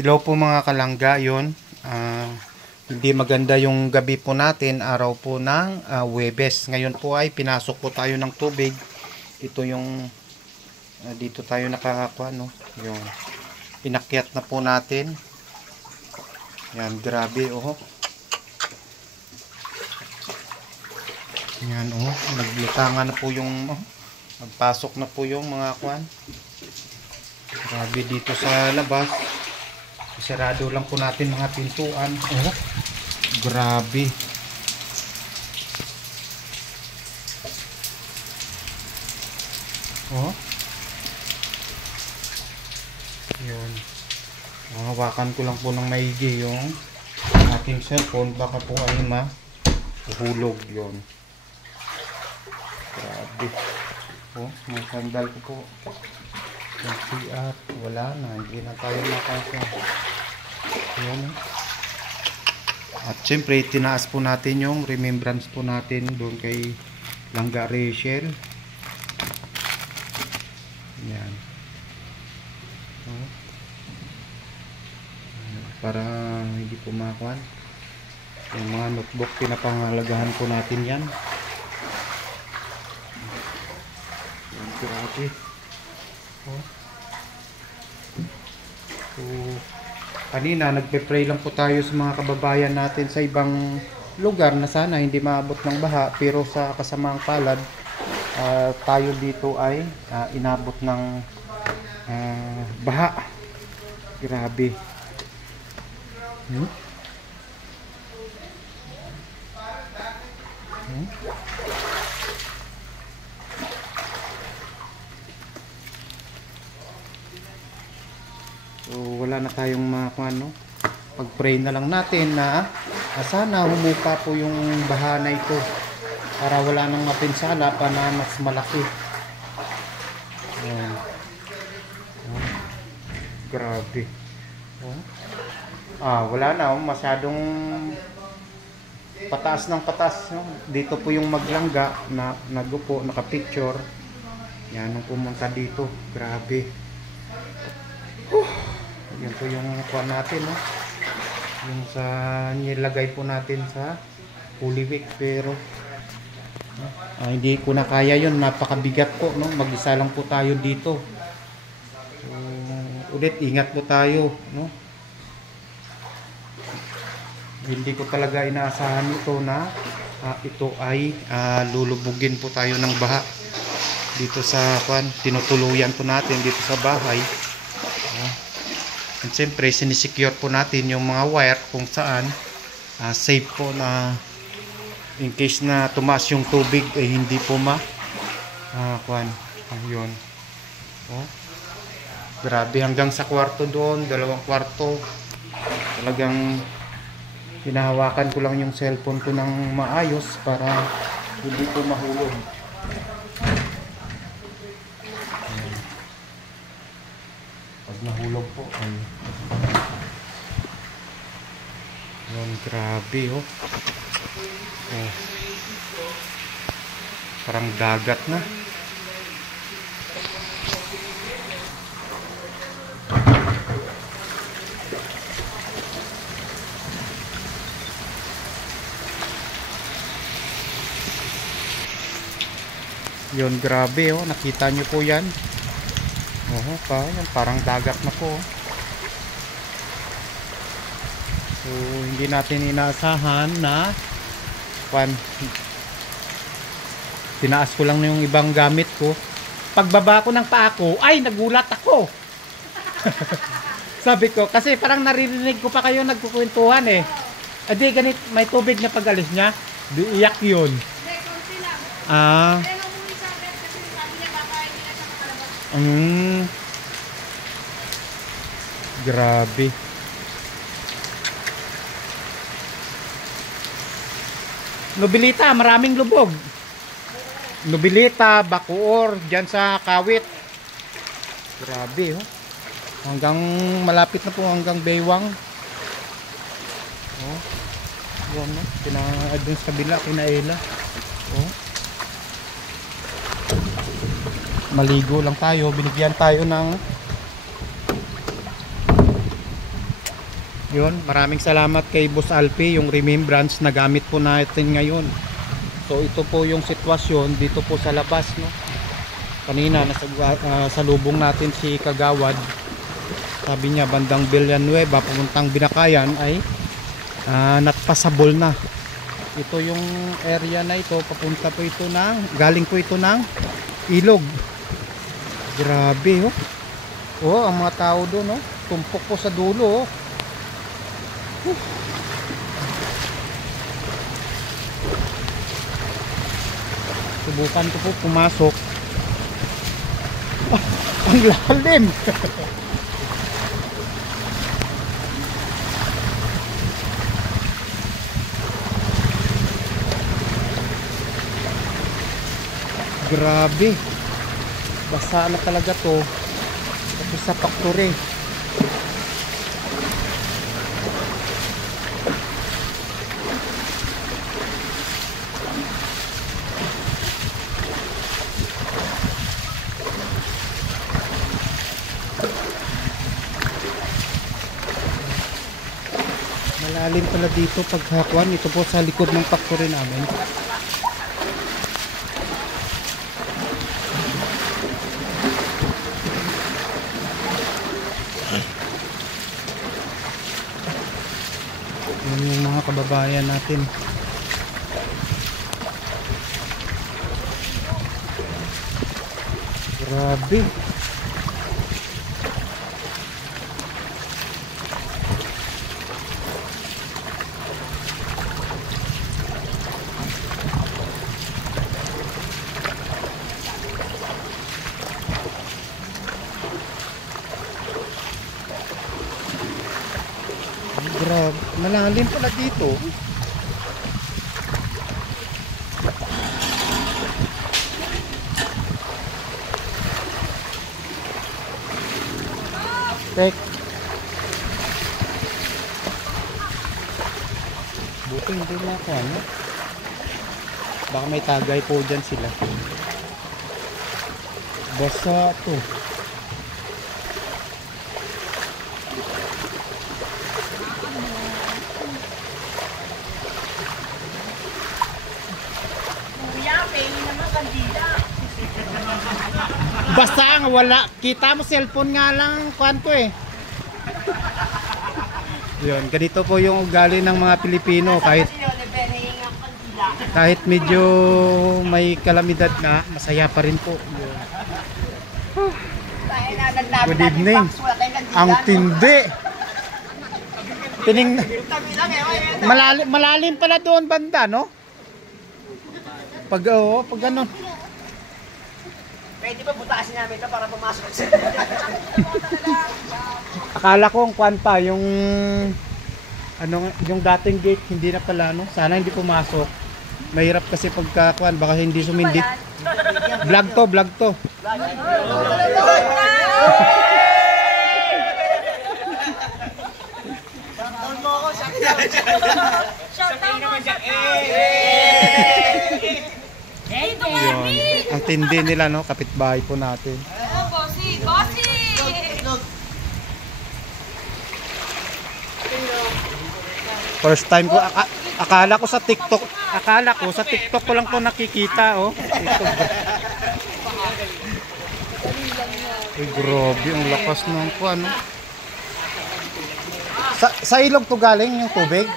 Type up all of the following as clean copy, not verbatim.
Hello po mga kalangga, yun. Hindi maganda yung gabi po natin, araw po ng Huwebes. Ngayon po ay pinasok po tayo ng tubig. Ito yung dito tayo nakakakuha, no? Yung pinakyat na po natin. Yan, grabe, oh. Yan, oh. Naglutangan na po yung, nagpasok na po yung mga kuan. Grabe dito sa labas. Sarado lang po natin mga pintuan. Oh, grabe. Oh. Yun. Hawakan ko lang po ng maigi yung aking cellphone. Baka po ay mahulog yun. Grabe. Oh, may sandal ko po. At wala na. Hindi na tayo makasa. Yan. At syempre, tinaas po natin yung remembrance po natin doon kay Langga Rachel. Yan. Para hindi po makuhan. Yung mga notebook, pinapangalagahan po natin yan. Yan, grabe. So, kanina nagpe-pray lang po tayo sa mga kababayan natin sa ibang lugar na sana hindi maabot ng baha, pero sa kasamaang palad tayo dito ay inabot ng baha. Grabe. So wala na tayong mga no? Pag-pray na lang natin na sana humupa po yung baha na ito para wala nang mapinsala pa na mas malaki. Grabe. Wala na, masyadong pataas ng pataas, no? Dito po yung maglangga na nagupo, naka-picture. Yan ang pumunta dito. Grabe. Yan po yung kuha natin, no? Yung sa nilagay po natin sa Holy Week, pero hindi ko na kaya yun, napakabigat po, no? Mag-isa lang po tayo dito. So, ulit ingat po tayo, no? Hindi ko talaga inaasahan ito na ito ay lulubugin po tayo ng baha dito sa tinutuluyan po natin dito sa bahay. At siyempre sinisecure po natin yung mga wire kung saan safe po na in case na tumaas yung tubig ay hindi po yun. Grabe, hanggang sa kwarto doon, 2 kwarto. Talagang hinahawakan ko lang yung cellphone ko ng maayos para hindi ko mahulog. Pag nahulog po ay yun, grabe, oh. Parang dagat na. Yun, grabe, oh. Nakita nyo po yan. Parang dagat na po. So, hindi natin inaasahan na tinaas ko lang yung ibang gamit ko. Pagbaba ko ng paa ko, ay, nagulat ako. Sabi ko, kasi parang naririnig ko pa kayo nagkukwentuhan eh. Adi, ganit, may tubig na pag-alis niya. Di iyak yun. Grabe. Nobilita, maraming lubog. Nobilita, Bacoor, dyan sa Kawit. Grabe, oh. Hanggang malapit na po hanggang Baywang. Yan, no? Dun sa kabila, kinaela. Maligo lang tayo, binigyan tayo ng Yun, maraming salamat kay Boss Alpi, yung remembrance na gamit po natin ngayon. So ito po yung sitwasyon dito po sa labas, no. Kanina salubong natin si Kagawad. Sabi niya bandang Villanueva papuntang Binakayan ay not passable na. Ito yung area na ito, papunta po ito ng, galing po ito ng ilog. Grabe, oh. Oh, ang mga tao doon, oh. Tumpok po sa dulo, oh. Subukan ko po pumasok. Ang lalim. Grabe. Basa na talaga to. Tapos sa factory. Malalim pala dito paghakuan. Ito po sa likod ng factory namin. Yan yung mga kababayan natin. Grabe. Grabe, malalim pala dito. Tek. Buti hindi na ako, ano? Baka may tagay po dyan sila. Basa to. Basta nga wala. Kita mo cellphone nga lang kuan ko eh. Yun, ganito po yung ugali ng mga Pilipino kahit medyo may kalamidad na, masaya pa rin po. Yun. Good evening. Ang tindi. Malalim pala doon banda, no? Pag ganun. Pwede ba butasin namin ito para pumasok sa Akala ko ang kwan pa, yung ano, yung dating gate hindi na pala, no? Sana hindi pumasok. Mahirap kasi pagka kwan, baka hindi sumindit. Vlog to. Yun. Ang tindi nila, no? Kapitbahay po natin. Bossy! First time ko, akala ko sa TikTok ko lang po nakikita, oh. Ito. Ay, grabe, ang lakas ng ko, ano. Sa ilog to galing yung tubig?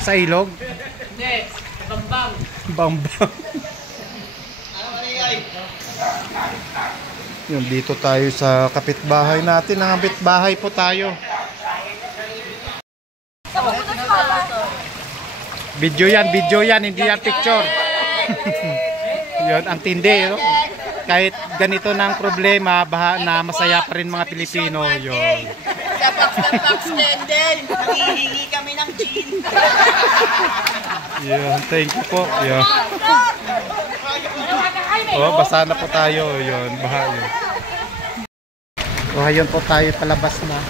Sa ilog? Hindi, bambang. Bambang. Yung dito tayo sa kapitbahay natin. Ang kapitbahay po tayo. Video yan, hindi yan picture. Yun, ang tindi, no? Kahit ganito na ang problema, baha na masaya pa rin mga Pilipino. Yun. Sa box tendel, nangihingi kami ng gin. Yun, thank you po. Yun. Oh, basa na po tayo. Yun, baha yun. So, ayun po tayo palabas na.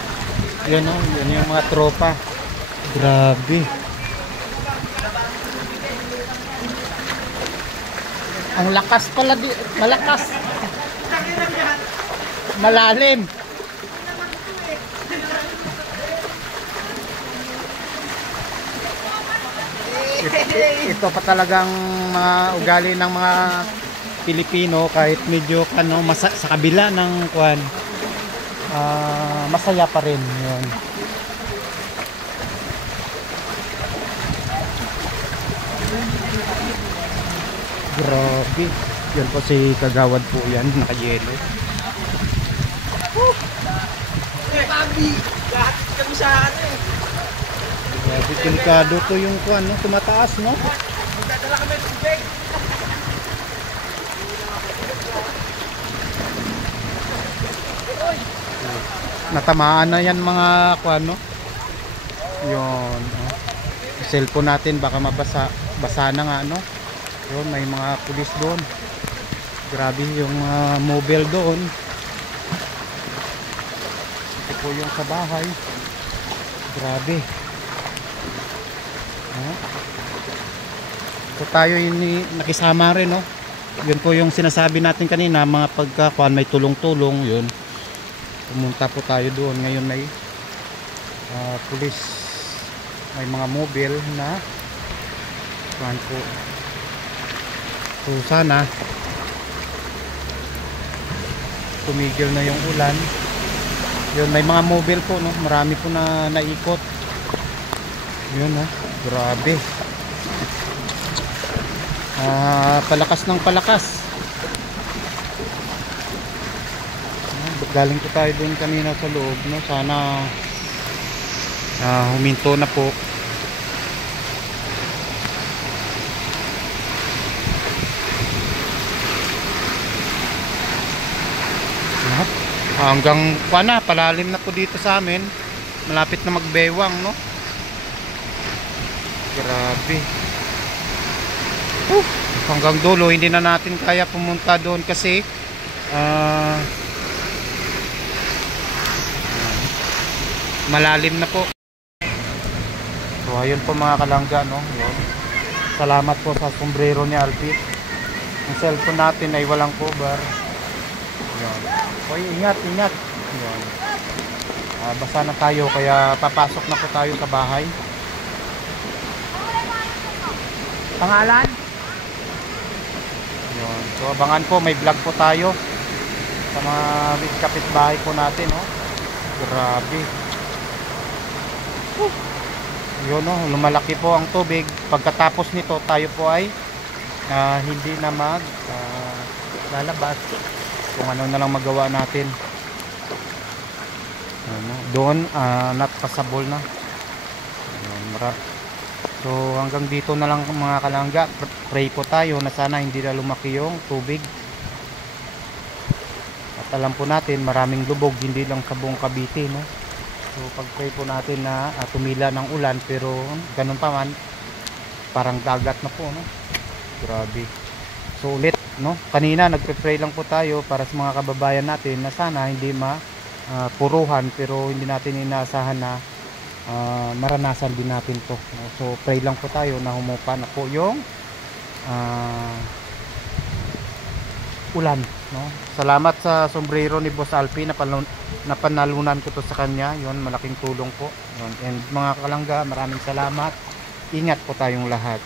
Yun, oh, yun yung mga tropa. Grabe. Ang lakas pala, malakas. Malalim. Ito pa talagang mga ugali ng mga Pilipino kahit medyo sa kabila ng kwan, masaya pa rin yun. Grabe. Yan po si Kagawad po yan, nakayelo. Pabi! Lahat kami sa ano eh. Grabe, delikado to yung kwan, no? Tumataas, no? Magdadala kami ng tubig. Natamaan na yan mga kwan, no? Yun, oh. Cellphone natin baka basa na nga, no? Yun, may mga pulis doon. Grabe yung mobile doon. Ito po yung sa bahay. Grabe. Oh. So tayo nakisama rin, no? Yun po yung sinasabi natin kanina, mga pagkakuan may tulong-tulong, yun. Pumunta po tayo doon. Ngayon may pulis, may mga mobile na kuan po. So sana tumigil na yung ulan. Yun, may mga mobile po, no? Marami po na naikot. Yun, no? Grabe. Palakas ng palakas. Galing po tayo doon kanina sa loob, no? Sana huminto na po. Hanggang palalim na po dito sa amin. Malapit na magbewang, no? Grabe. Hanggang dulo hindi na natin kaya pumunta doon kasi malalim na po. So ayun po mga kalangga, no? Yun. Salamat po sa sombrero ni Alpi. Ang cellphone natin ay walang cover. Yun. Hoy, ingat. Yun. Basa na tayo kaya papasok na po tayo sa bahay. Pangalan? Yun. So abangan po, may vlog po tayo sa mga kapitbahay po natin, no? Grabe. Yun, no? Lumalaki po ang tubig. Pagkatapos nito tayo po ay hindi na lalabas. Kung ano na lang magawa natin. Ano, doon napasabol na. So hanggang dito na lang mga kalangga. Pray po tayo na sana hindi na lumaki yung tubig. At alam po natin maraming lubog, hindi lang sa buong Cavite, no? So pag-pray po natin na tumila ng ulan, pero ganun pa man parang dagat na po, no? Grabe. So ulit, no? Kanina nagpe-pray lang po tayo para sa mga kababayan natin na sana hindi puruhan, pero hindi natin inaasahan na maranasan din natin to, no? So pray lang po tayo na humupa na po yung ulan, no? Salamat sa sombrero ni Boss Alpi na panalunan ko to sa kanya. Yun, malaking tulong po. Yun. And mga kalangga, maraming salamat. Ingat po tayong lahat.